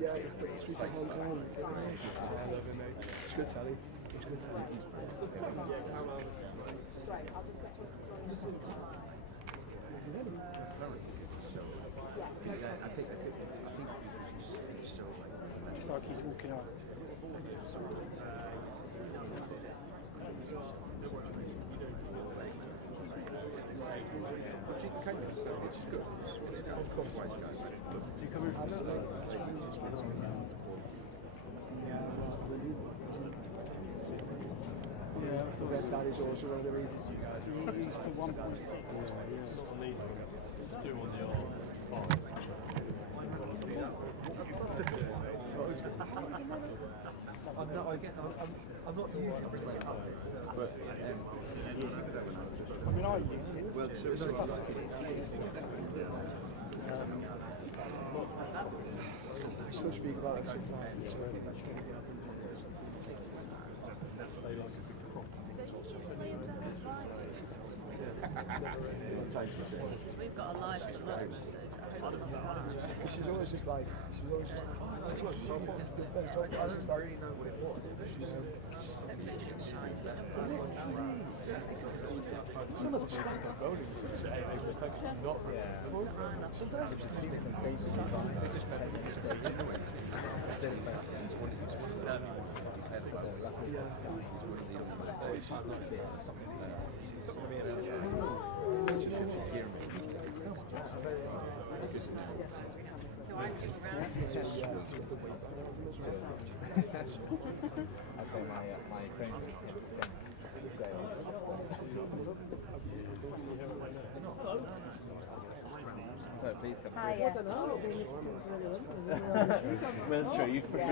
Yeah, but it's really hold on. It's good telly. It's good telly. I think he's so Like he's walking up. Which is good. Of course, guys. Do you come here? Yeah, I thought that is also one of the reasons he used to 1.6. I'm not using it, but I mean, I use it. well, so I still speak about it sometimes. We've got a live response. She's always just like, oh, it's good. I don't really know what it was. Some of the stuff they're building is not real. Sometimes it's the different stages you find. So please come Hi, Well, that's true. You can put it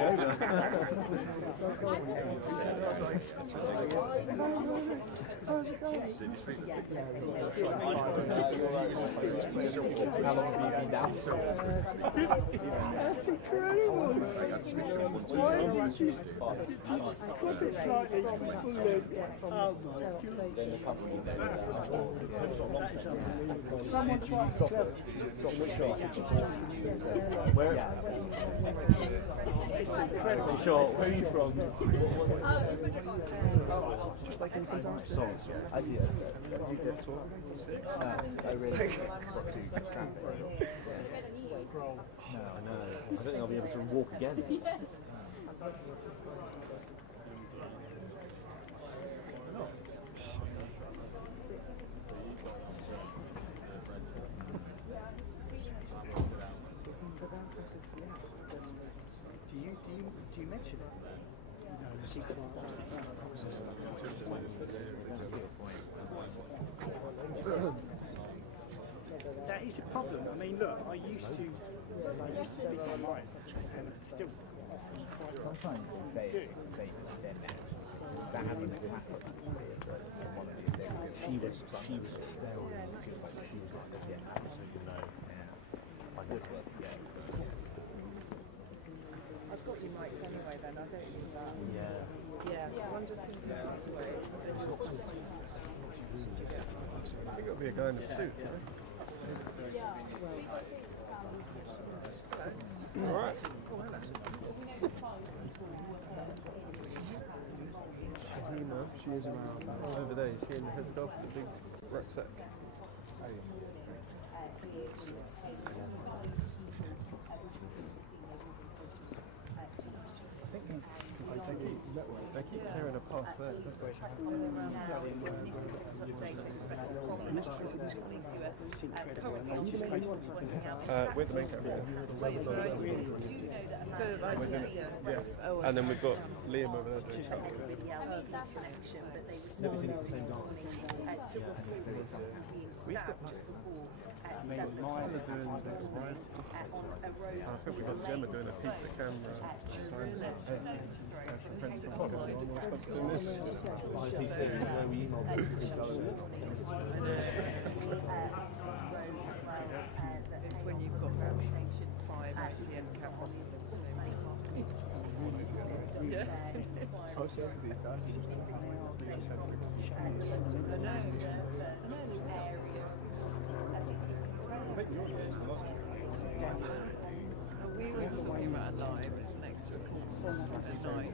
How long have you been down? That's incredible. Why did you just flip it slightly? Someone tried to Where? It's incredible. Sure. Where are you from? Just like in fantastic. I did. You did. I really. No, I know. I don't think I'll be able to walk again. Do you mention it? That is a problem. I mean, look, I used to speak online, and still Sometimes they say they're now. That happened with one of the executives. She was very looking like she was going to get absolutely no. I would work, yeah. I've got your mics anyway then, I don't need that. Yeah. Yeah, I'm just thinking about it. I think it'll be a guy in a suit. All right. She is around over there. She in the headscarf with the big rucksack. They keep tearing apart there. With the main camera. And then we've got Liam over there doing something. Never seen it the same dance. I think we've got Gemma doing a piece of the camera. It's when you've got PlayStation 5 SDN cameras. Yeah. I was saying to these guys, I know. at a live next to a at night.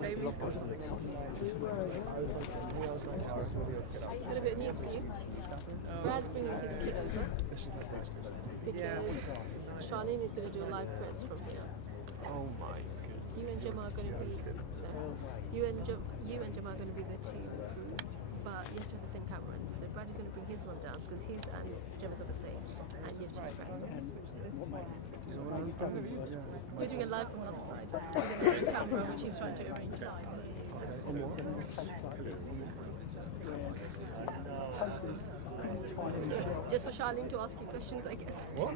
Maybe he's got something else. Got a bit of news for you. Brad's bringing his kid over because Charlene is going to do a live press from here. Oh my You and Gemma are going to be you and Gemma are going to be the two, but you have to have the same cameras. So Brad is going to bring his one down because his and Gemma's are the same, and you have to use Brad's one. You're doing it live from the other side. With his camera, which he's trying to arrange. Just for Charlene to ask you questions, I guess. What?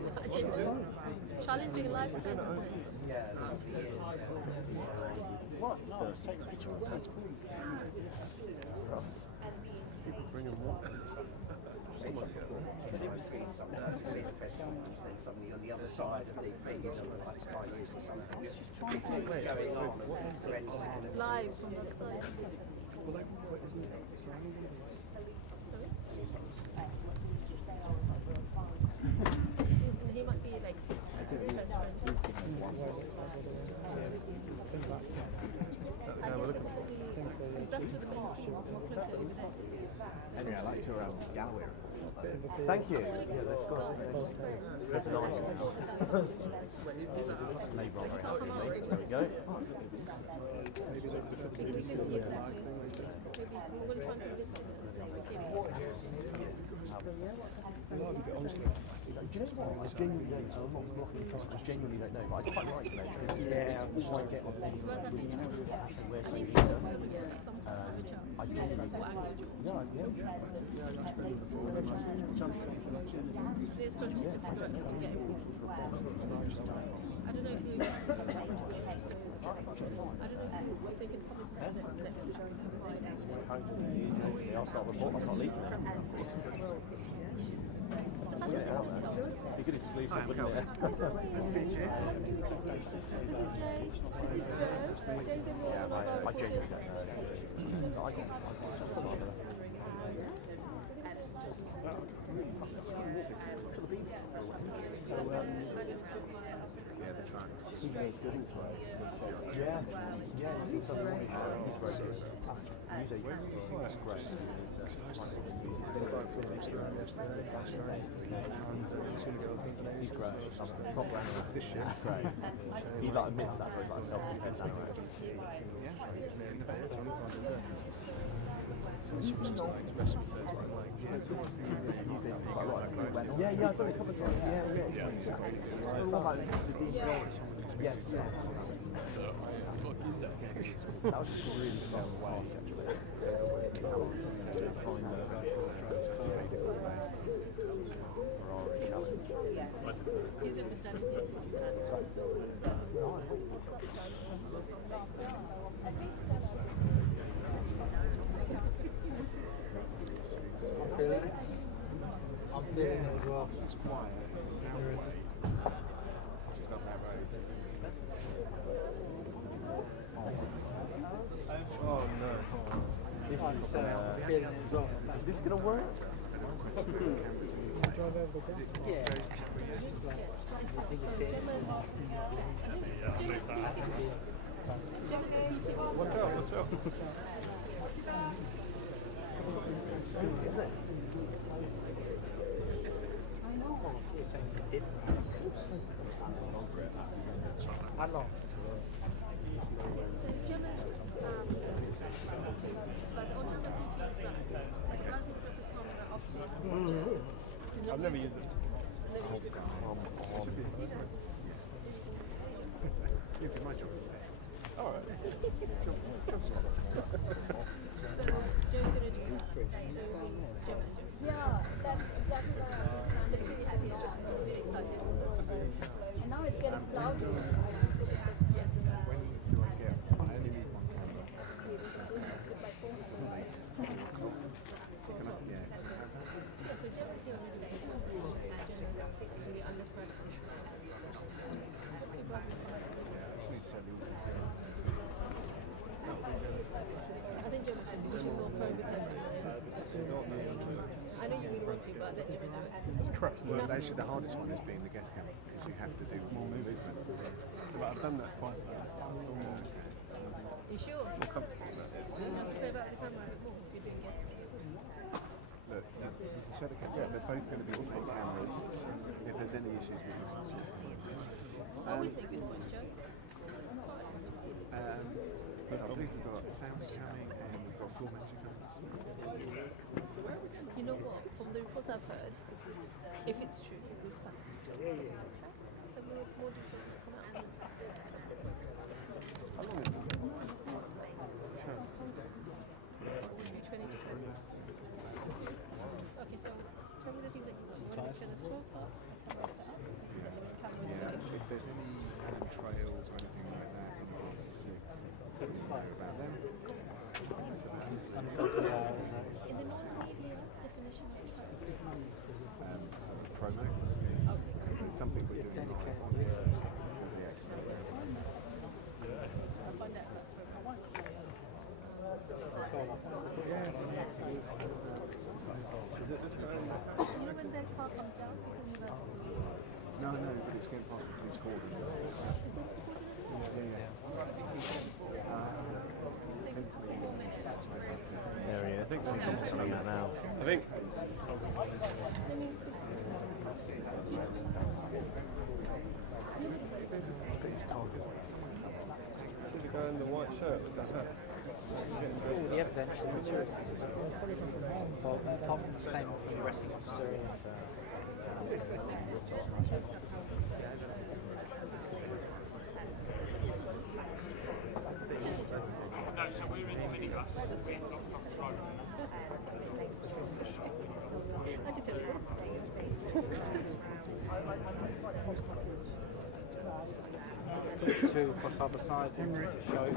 Charlene's doing a live event. What? No, take a picture of that. people bring them what? Somebody on the other side of the venue, like Sky News or something. What's going on? Live from the other side. He might be like that's for the main scene. Henry, I like your gallery. Thank you. Yeah, that's good. That's nice. Labour on very happy. There we go. Maybe we could use that. Maybe we will try and convince him. Honestly, do you know what? I genuinely don't know. I'm not blocking the trust, I just genuinely don't know. But I quite like to know. Yeah, I'm just trying to get on the I genuinely What angle do you want? yeah. It's not just to figure out who can get him. I don't know if you. If they can probably present next week. I'll start leaking. Be good exclusive, wouldn't it? I genuinely don't know. I got Yeah, the track. he's good as well. Yeah, he's very good. He's great. He's great. Top runner this year. Great. He like admits that, but he's like self-confessed anorak. Yeah, I saw it a couple of times. Yes. That was just a really fun task, actually. Ferrari challenge. He's in Mr. I'm feeling it as well. It's quiet. Oh no. This is this going to work? Yeah. Watch out. Is it? I know. I've never used it. You did my job. All right. Yeah, that's exactly what I'm really excited. And now it's getting cloudy. Yes. When do I get? I only need one camera. do it. That's correct. Well, actually, the hardest one is being the guest camp because you have to do more movement. But I've done that twice now. You sure? You have to play about the camera a bit more if you're doing guests. Look, you can set the camera. They're both going to be on cameras. If there's any issues, we can sort them. Always make good points, Joe. But I believe we've got sound coming and we've got floor manager coming. You know what? From the reports I've heard, if it's true, it goes back. So more details will come out. How long is it? 20 to 20. Okay, so tell me the things that you want. You want to make sure the floor part. Yeah, if there's any trails or anything like that in the box of 6, about them. In the non-media definition of trails. Promo. So it's something we're doing on the before the actual. I'll find out. Is it this guy? You know when the car comes down? No, but it's going past the police cordons. There he is. I think they're coming out now. I think. The guy in the white shirt with that hat. All the evidential materials. Well, apart from the statement from the arresting officer I can tell you. two across other side to show he's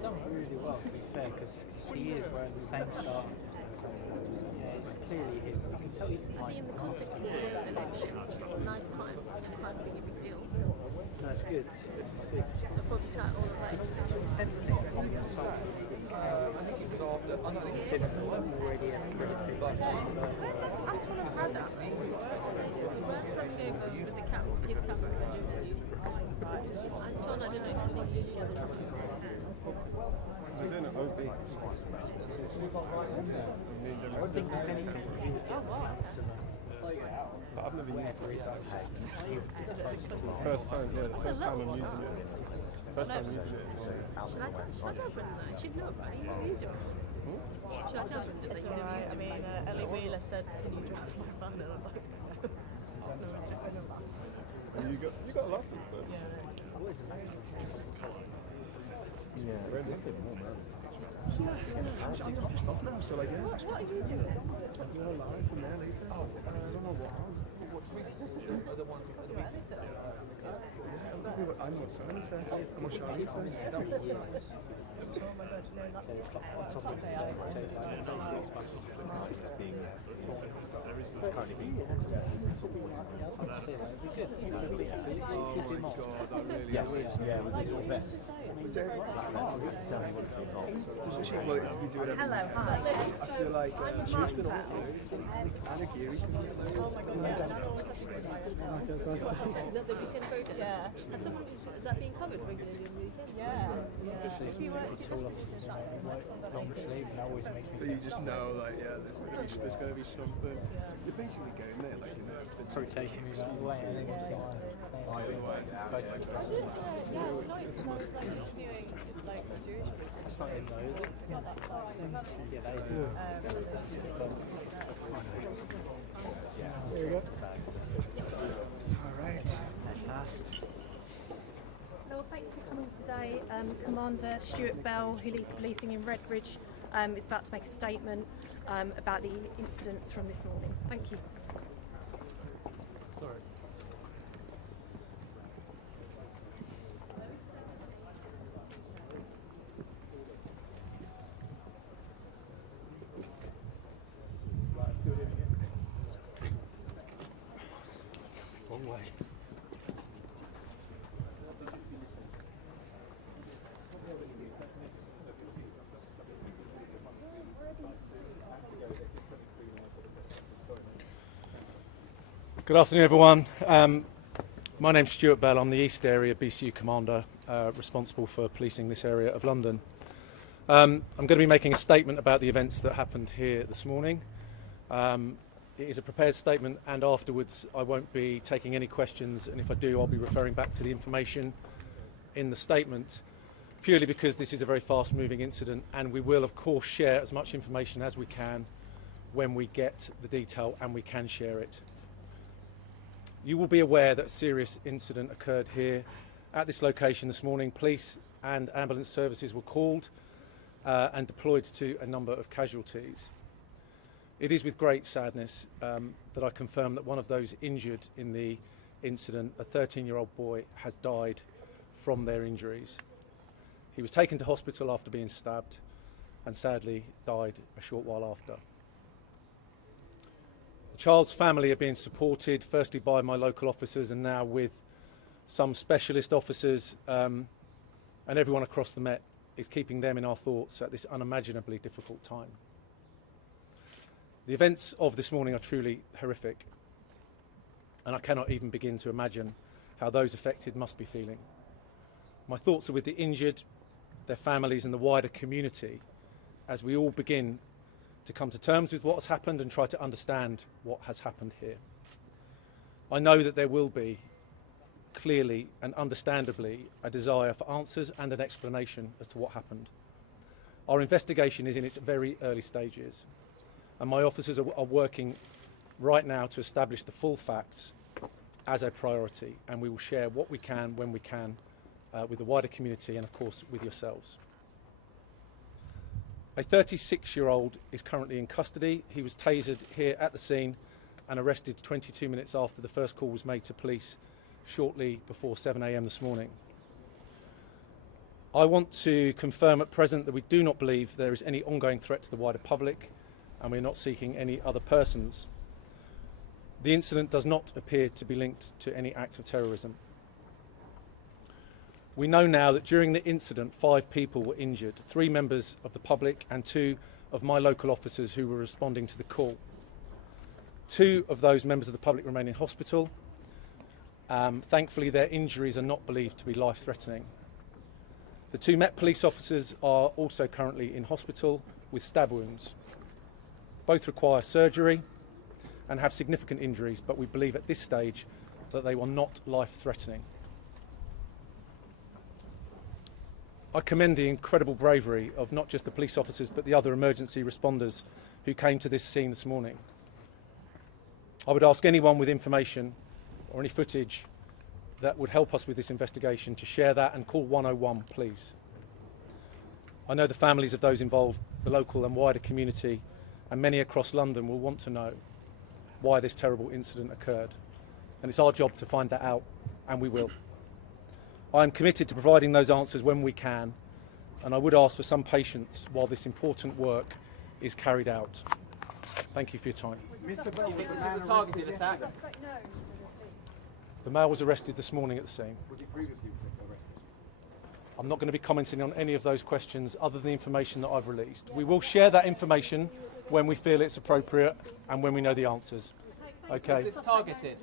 done really well, to be fair, because he is wearing the same stuff. Yeah, it's clearly him. You can tell he's I think in the context of the election, knife crime and crime being a big deal, that's good. This is good. they'll probably tie all of that in. Sentencing I think it's him already a pretty big. Anton and Rada. Rada's coming over with the camera, his camera, and doing you. Anton, I don't know if you think the other two. I don't know. OB. I don't think there's anything to do with it. But I've never used Wherever he's okay. First time, yeah, the first time I'm using it. First time using it. Should I tell Brendan that? She'd know, right? You've never used it before. Should I tell Brendan that you've never used it? I mean, Ellie Wheeler said, can you do it for my fun? And I was like, And you got a license first. Yeah, we're looking more man. So like, yeah. What are you doing? You're alive from there later. Oh, I don't know what. I'm not sorry, sir. I'm not sure. Yes, yeah, with his vest. Well, if we do it every hello, hi. I feel like she's been on Anna Geary. Is that the weekend photo? Yeah. Is that being covered regularly on the weekend? Yeah. If you long sleeve, and always makes So me you just know, like, yeah, there's going to be something. You're basically going there, like, you know. it's rotation is that way, and then you see that's not him though, is it? Yeah, that is him. There you go. All right. Last. Well, thank you for coming today. Commander Stuart Bell, who leads policing in Redbridge, is about to make a statement about the incidents from this morning. Thank you. Sorry. Right, let's do it again. Long way. Good afternoon, everyone. My name's Stuart Bell. I'm the East Area BCU Commander, responsible for policing this area of London. I'm going to be making a statement about the events that happened here this morning. It is a prepared statement, and afterwards I won't be taking any questions, and if I do, I'll be referring back to the information in the statement, purely because this is a very fast-moving incident, and we will, of course, share as much information as we can when we get the detail and we can share it. You will be aware that a serious incident occurred here at this location this morning. Police and ambulance services were called and deployed to a number of casualties. It is with great sadness that I confirm that one of those injured in the incident, a 13-year-old boy, has died from their injuries. He was taken to hospital after being stabbed and sadly died a short while after. The child's family are being supported firstly by my local officers and now with some specialist officers, and everyone across the Met is keeping them in our thoughts at this unimaginably difficult time. The events of this morning are truly horrific, and I cannot even begin to imagine how those affected must be feeling. My thoughts are with the injured, their families and the wider community as we all begin to come to terms with what has happened and try to understand what has happened here. I know that there will be, clearly and understandably, a desire for answers and an explanation as to what happened. Our investigation is in its very early stages, and my officers are working right now to establish the full facts as a priority, and we will share what we can when we can with the wider community and of course with yourselves. A 36-year-old is currently in custody. He was tasered here at the scene and arrested 22 minutes after the first call was made to police shortly before 7 a.m. this morning. I want to confirm at present that we do not believe there is any ongoing threat to the wider public, and we're not seeking any other persons. The incident does not appear to be linked to any act of terrorism. We know now that during the incident 5 people were injured, 3 members of the public and 2 of my local officers who were responding to the call. 2 of those members of the public remain in hospital. Thankfully their injuries are not believed to be life-threatening. The 2 Met police officers are also currently in hospital with stab wounds. Both require surgery and have significant injuries, but we believe at this stage that they were not life-threatening. I commend the incredible bravery of not just the police officers but the other emergency responders who came to this scene this morning. I would ask anyone with information or any footage that would help us with this investigation to share that and call 101, please. I know the families of those involved, the local and wider community, and many across London will want to know why this terrible incident occurred. And it's our job to find that out, and we will. I am committed to providing those answers when we can, and I would ask for some patience while this important work is carried out. Thank you for your time. Mr. Bell, was a targeted attack? The male was arrested this morning at the scene. Was he previously arrested? I'm not going to be commenting on any of those questions other than the information that I've released. We will share that information when we feel it's appropriate and when we know the answers. Okay. Was this targeted?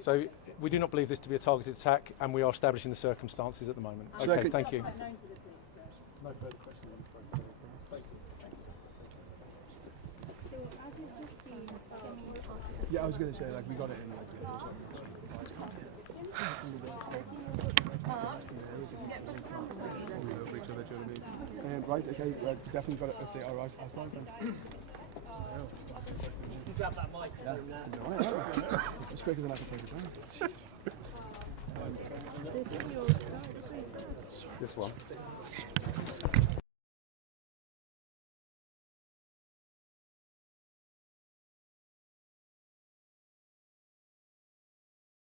So we do not believe this to be a targeted attack, and we are establishing the circumstances at the moment. Okay, thank you. No further questions. Yeah, I was going to say, like, we got it in like the other right, okay, definitely got it. Let's say, all right, I'll start then. You grab that microphone now. No, it's quicker than I can take it down. This one.